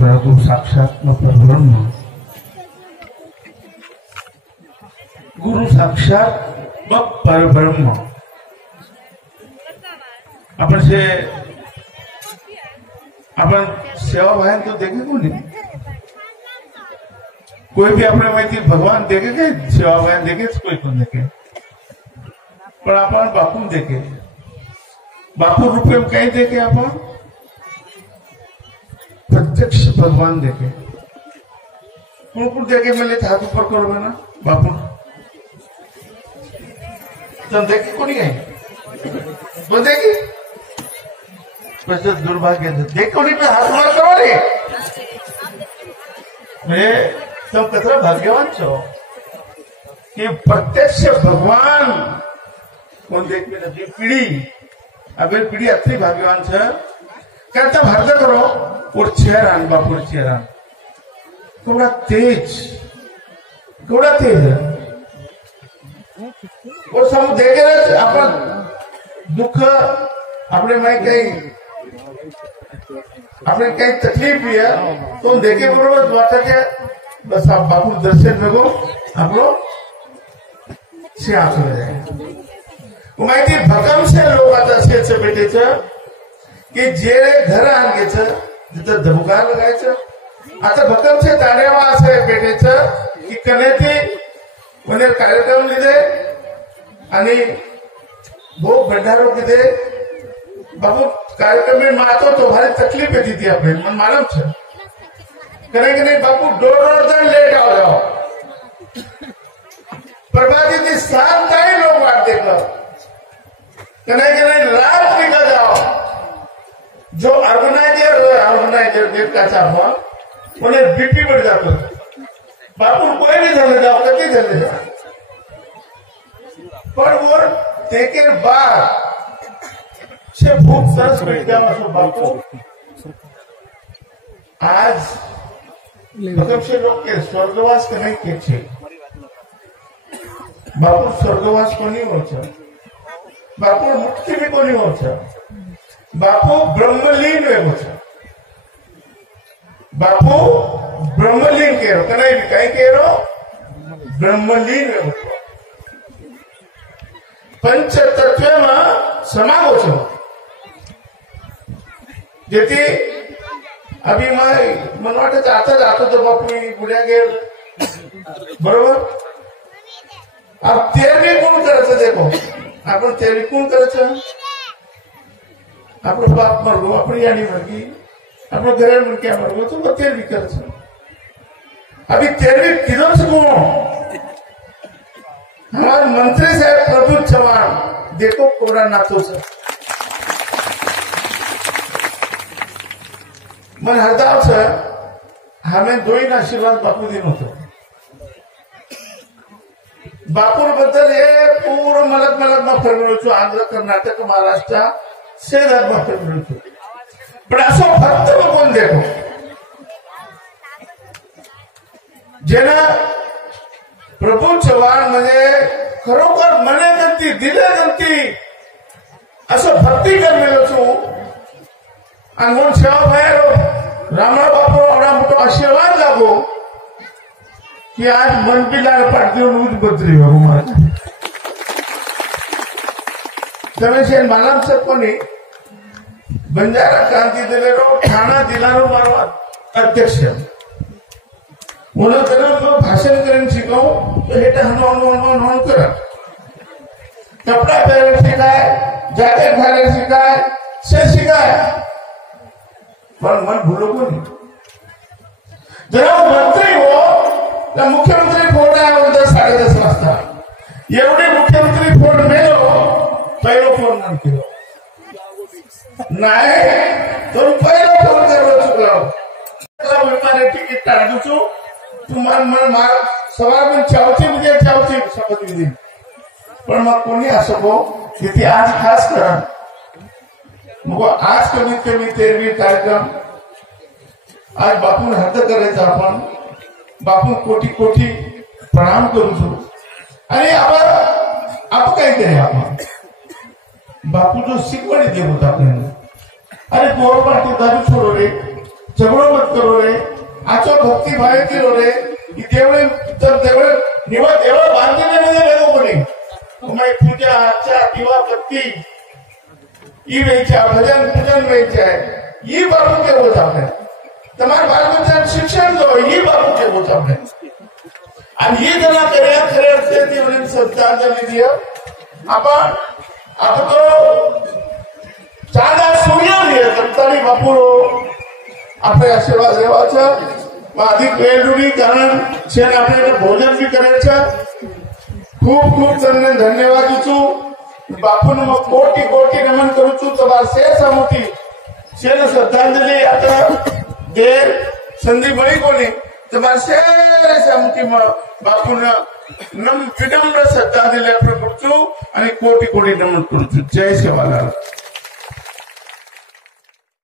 परमेश्वर गुरु साक्षात परब्रह्म, गुरु साक्षात परब्रह्म। अपन सेवा भान तो देखे को नहीं, कोई भी अपने माहिती भगवान देखे के सेवा भान देखे कोई को देखे, पर अपन बापू देखे, बापू रूपे में कहीं देखे, अपन प्रत्यक्ष भगवान देखे। कौन देखे मिले हाथ ऊपर करो ना बापू तुम देखे को नहीं है तो देखी दुर्भाग्य देखो नहीं हाथ ऊपर करो रे तुम कतरा भाग्यवान छो कि प्रत्यक्ष भगवान कौन देख में पीढ़ी अभी पीढ़ी अति भाग्यवान छे करता भारत करो और चेहरान बापुर चेहरान थोड़ा तेज है वो सब देखे रहे अपन दुख अपने में कहीं तकलीफ भी है तो देखे बरोबर बात है कि बस आप बापू दर्शन लगो आप लोग से आंख हो जाए माहिती भकम से लोग आता असे बेटे की जे घर आणगे तिथं धबकार लगायचं आता भक्कम से ताणेवा असं भेटायचं की कनेती म्हणजे कार्यक्रम लिहिले आणि भोग भंडारो किदे बाबू कार्यक्रम में मातो तो भारी तकलीफ येती थी अपने मन मालूम छे करे कि नहीं बापू डोर तक लेट आओ जाओ प्रभाती थी सात ताई लोग बात देखो करे कि नहीं रात निकल जाओ जो ऑर्गेनाइजर देख का चाहवा उन्हें बीपी बढ़ जाता बापू कोई नहीं चले जाओ कभी चले जाओ पर वो देखे बाद से भूख सरस बैठ गया बापू आज मतलब से लोग के स्वर्गवास करने के छे बापू स्वर्गवास को नहीं होता बापू मुक्ति भी को नहीं होता बापू ब्रह्मलीन वेगो छे बापू ब्रह्मलीन केरो कई केरो ब्रह्मलीन वेगो पंच तत्व में समागो छो जेती अभी मैं मनवाटे जाता तो बापू बुढ़िया गेल बरोबर अब 13वीं कौन करे देखो अपन 13वीं कौन करे अपने बाप मर गो अपनी यानी मर गई अपने घर में क्या मर गो तो वो 13वीं कर अभी 13वीं किधर से कौन हमारे मंत्री साहब प्रभु चौहान देखो कोरा नाथो से मन हरदाव से हमें दो ही आशीर्वाद बापू दिन होते बापू बद्दल हे पूर्ण मलक में फिरवलो आंध्र कर्नाटक महाराष्ट्र से पण असो फक्त कोण देखो जेना प्रभू चव्हाण म्हणजे खरोखर मने गंती दिले गंती असो भक्ती करलेलो छू आणि म्हणून सेवा भाई रामराव बापू एवढा मोठो आशीर्वाद लागो की आज मन बी लाल पाठ देऊन उज बदली बाबू महाराज તમે માલમ સર કોની બંજારા ક્રાંતિ દિલેરો ઠાણા જિલ્લાનો મારો અધ્યક્ષ બોલો તેનો ભાષણ કરીને શીખવું તો હેઠા હનો કરે કપડા પહેરે શીખાય જાકેટ પહેરે શીખાય से શીખાય પણ મન ભૂલો કોની जरा मंत्री हो ना मुख्यमंत्री फोन आया 10:30 वाजता एवढे मुख्यमंत्री फोन मेलो पहिलो फोन मन केलो नाही तो पहिलो फोन करलो चुकलो विमाने तिकीट काढू छु तुम्हाला मन मार सवार में चावची मुझे चावची शपथ दी पण मग कोणी असो की आज खास करा मग आज कमीत कमी 13वी कार्यक्रम आज बापू हद्द करायचा आपण बापू कोटी कोटी प्रणाम करू छु आणि आपण काय करे आपण बापू जो शिकवणी देत होता आपल्याला अरे गोर पाटी दारू छोडो रे झगडो मत करो रे आचो भक्ती भावे केलो रे की देवळे तर देवळे निवा देवळ बांधले मध्ये लागो कोणी तुम्ही पूजा अर्चा दिवा बत्ती ई वेचा भजन पूजन वेचा ई बाबू के होत आपने તમારા બાળ બચ્ચાને શિક્ષણ દો એ બાબુ કેવું તમને અને એ જણા કર્યા ખરે અર્થેથી મને શ્રદ્ધાંજલિ દે આપણે તો ચાંદા સૂર્ય લે તમતાની બાપુરો આપણે આશીર્વાદ લેવા છે अधिक वेळोडी कारण છે ને આપણે એને ભોજન બી કરે છે ખૂબ ખૂબ તમને ધન્યવાદ છું બાપુને કોટી કોટી નમન કરું છું તમારા શેષ મોટી છે ને શ્રદ્ધાંજલિ આપણે दे संधी मळी कोणी તમારા શેરે સમિતિમાં બાપુના વિનમ્ર શ્રદ્ધાંજલિ અર્પણ કરું છું અને કોટી કોટી નમન કરું છું જય સેવાલાલ।